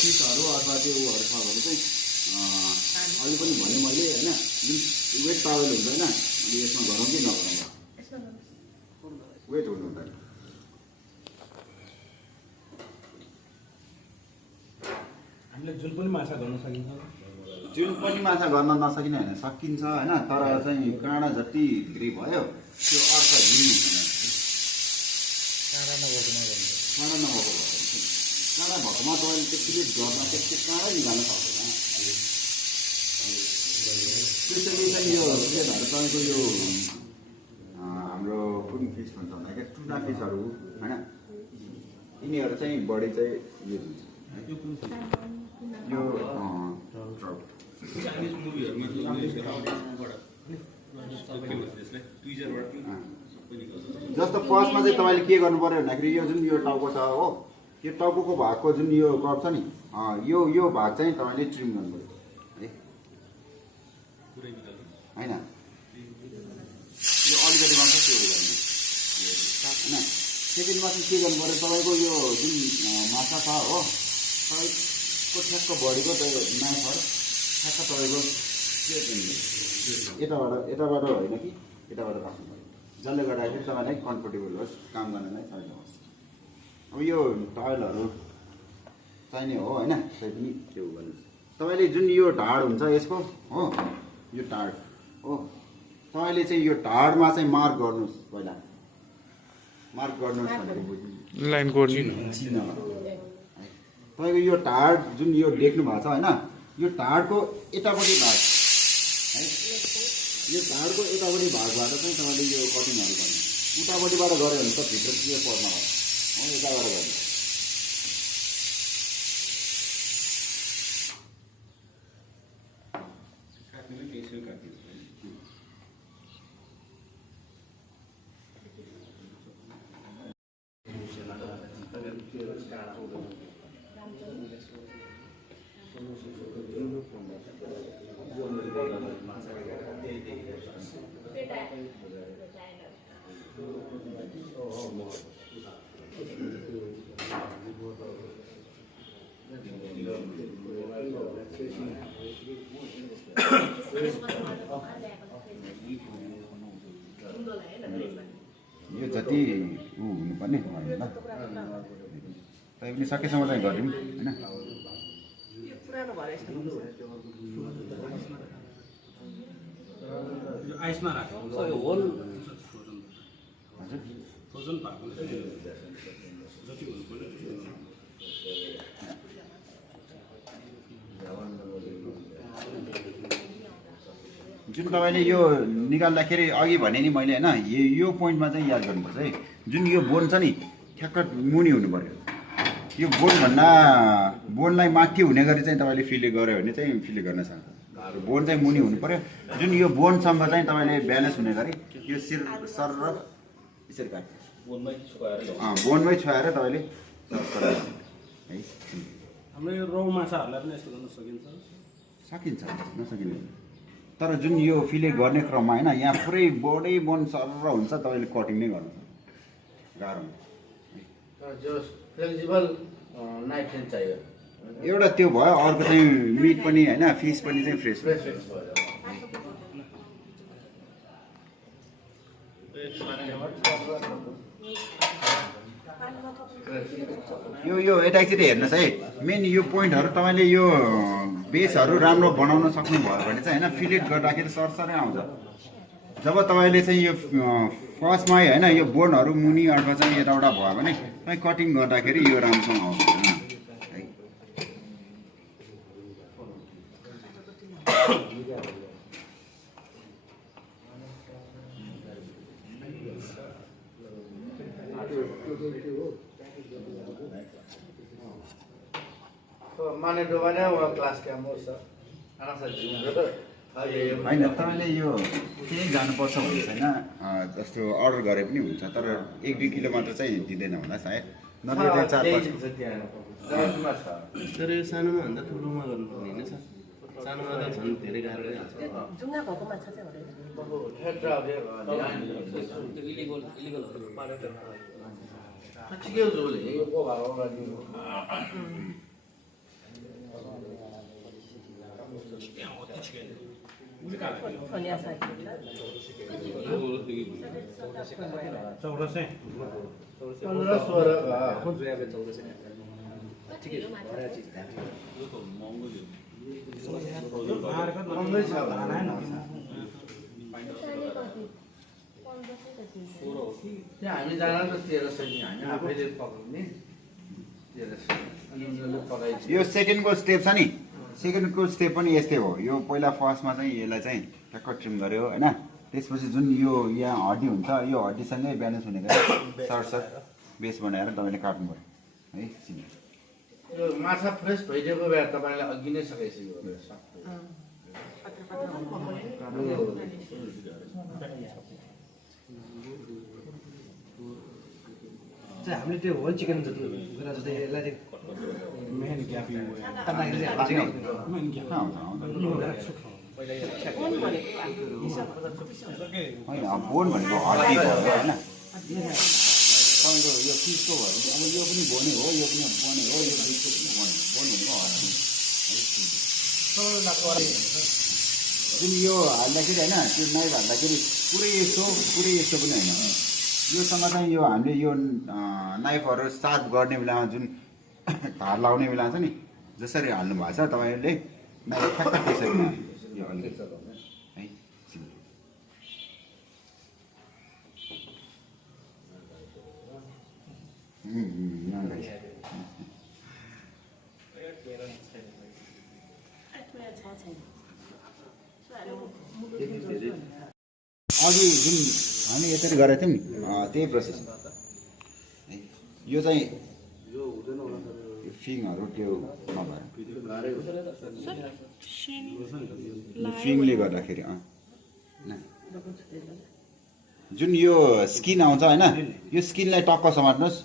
फिसहरू अथवा त्यो उहरू छ भने चाहिँ अहिले पनि भने मैले होइन जुन वेट ट्राभल हुन्छ होइन अनि यसमा गरौँ कि नगरौँ वेट हुनु हुँदैन हामीले जुन पनि माछा गर्न सकिन्छ जुन पनि माछा गर्न नसकिने होइन सकिन्छ होइन तर चाहिँ काँडा जति धेरै भयो त्यो अर्थ लिनु हुँदैन काँडा नभएको काँडा भएकोमा तपाईँले त्यतिले गर्दा त्यति काँडा निकाल्न सक्दैन त्यसैले चाहिँ यो केटाहरू तपाईँको यो हाम्रो कुन फिस भन्छ भन्दाखेरि टुना फिसहरू होइन यिनीहरू चाहिँ बढी चाहिँ युज हुन्छ यो जस्तो फर्स्टमा चाहिँ तपाईँले के गर्नु पर्यो भन्दाखेरि यो जुन यो टाउको छ हो यो टाउको भागको जुन यो कर्भ छ नि यो भाग चाहिँ तपाईँले ट्रिम गर्नु पर्यो है होइन यो अलिकति मात्र त्यो गर्नु होइन सेकेन्डमा चाहिँ के गर्नु पर्यो तपाईँको यो जुन माछा छ हो तपाईँको ठ्याक्क बढीको त्यो नाइफहरू ठ्याक्क तपाईँको यताबाट होइन कि यताबाट राख्नु पर्यो जसले गर्दाखेरि तपाईँलाई कम्फर्टेबल होस् काम गर्नलाई सजिलो होस् अब यो टायलहरू चाहिने हो होइन त्यही पनि त्यो गर्नुहोस् तपाईँले जुन यो ढाड हुन्छ यसको हो यो ढाड हो तपाईँले चाहिँ यो ढाडमा चाहिँ मार्क गर्नुहोस् पहिला मार्क गर्नुहोस् भनेर बुझ्नु लाइन कोड तपाईँको यो ढाड जुन यो देख्नु भएको छ होइन यो ढाडको यतापट्टि भाग है यो ढाडको यतापट्टि भागबाट चाहिँ तपाईँले यो कटिङहरू गर्नु उतापट्टिबाट गऱ्यो भने त भित्र के पर्न हो यताबाट गर्नु यो जति हुनुपर्ने होइन तै पनि सकेसम्म चाहिँ गरिदिउँ होइन आइसमा राख्नु होल फ्रोजन भएको जति हुनुपर्ने जुन तपाईँले यो निकाल्दाखेरि अघि भने नि मैले होइन यो पोइन्टमा चाहिँ याद गर्नुपर्छ है जुन यो बोन छ नि ठ्याक्क मुनि हुनु पर्यो यो बोनभन्दा बोनलाई माथि हुने गरी चाहिँ तपाईँले फिले गऱ्यो भने चाहिँ फिले गर्न सक्छ बोन चाहिँ मुनि हुनु पर्यो जुन यो बोनसँग चाहिँ तपाईँले ब्यालेन्स हुने गरी यो शिर सर र यसरी काट्नु बोनमै छोएर तपाईँले है हाम्रो यो रौ माछाहरूलाई पनि यस्तो गर्न सकिन्छ सकिन्छ नसकिँदैन तर जुन यो फिले गर्ने क्रममा होइन यहाँ पुरै बडै बोन सर हुन्छ तपाईँले कटिङ नै गर्नु गाह्रो फ्लेक्सिबल नाइफ चाहिँ चाहियो एउटा त्यो भयो अर्को चाहिँ मिट पनि होइन फिस पनि चाहिँ फ्रेस यो यता एकचोटि हेर्नुहोस् है मेन यो पोइन्टहरू तपाईँले यो बेसहरू राम्रो बनाउन सक्नुभयो भने चाहिँ होइन फिलेट गर्दाखेरि सरसरै आउँछ जब तपाईँले चाहिँ यो फर्स्टमै होइन यो बोनहरू मुनि अथवा चाहिँ यताउता भयो भने तपाईँ कटिङ गर्दाखेरि यो राम्रोसँग आउँछ माने डोबाने क्लास क्या मोर सर होइन तपाईँले यो केही जानुपर्छ भने छैन जस्तो अर्डर गरे पनि हुन्छ तर 1-2 किलो मात्र चाहिँ दिँदैन होला सायद नत्र चाहिँ 4-5 तर यो सानोमा भन्दा ठुलोमा गर्नुपर्ने होइन सर सानोमा त झन् धेरै गाह्रो हाल्छ जुङ्गा भएको माछा चाहिँ पन्ध्र सोह्र महँगै छ त्यहाँ हामी जान त 1300 नि हामी आफैले पकाउने 1300 अनि उनीहरूले पकाइदिन्छ यो सेकेन्डको स्टेप छ नि सेकेन्डको स्टेप पनि यस्तै हो यो पहिला फर्स्टमा चाहिँ यसलाई चाहिँ ट्याक्क ट्रिम गऱ्यो होइन त्यसपछि जुन यो यहाँ हड्डी हुन्छ यो हड्डीसँगै ब्यालेन्स हुने गरी सर्ट बेस बनाएर तपाईँले काट्नु पऱ्यो है सिधै यो माछा फ्रेस भइदिएको बेला तपाईँलाई अघि नै सकाइसक्यो हामीले त्यो होल चिकन जस्तो यसलाई चाहिँ मेन ग्याप होइन अब बोन भनेको हड्डी भयो होइन तपाईँको यो पिसको भयो भने अब यो पनि बोनै हो यो पनि बोनै हो यो पिसको पनि बोन भनेको हड्डी जुन यो हाल्दाखेरि होइन त्यो नाइफ हाल्दाखेरि पुरै यस्तो पनि होइन योसँग चाहिँ यो हामीले यो नाइफहरू साफ गर्ने बेलामा जुन धार लाउने बेला छ नि जसरी हाल्नु भएको छ तपाईँले नाइफ ठ्याक्क त्यसरी यो अलिकति है अघि जुन हामी यसरी गरेको थियौँ नि त्यही प्रोसेस है यो चाहिँ यो फिङहरू त्यो नभएर फिङले गर्दाखेरि जुन यो स्किन आउँछ होइन यो स्किनलाई टक्क समात्नुहोस्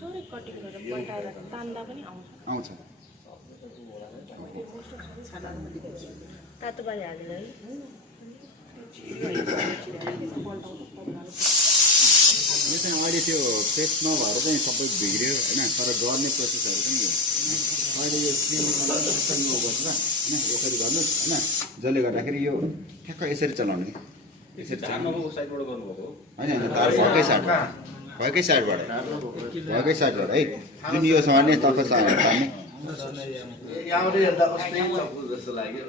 थोरै कटिङ गरेर पल्टाएर तान्दा पनि आउँछ तातो पानी हालेर है यो चाहिँ अहिले त्यो फ्रेस नभएर चाहिँ सबै बिग्रियो होइन तर गर्ने प्रोसेसहरू पनि यो अहिले यो स्लिममा गर्छ होइन यसरी गर्नुहोस् होइन जसले गर्दाखेरि यो ठ्याक्क यसरी चलाउनु कि यसरी चलाउनु होइन भएकै साइडबाट है जुन यो सामान नै तर्फ तान्ने यहाँबाट हेर्दा कस्तै चक्कु जस्तो लाग्यो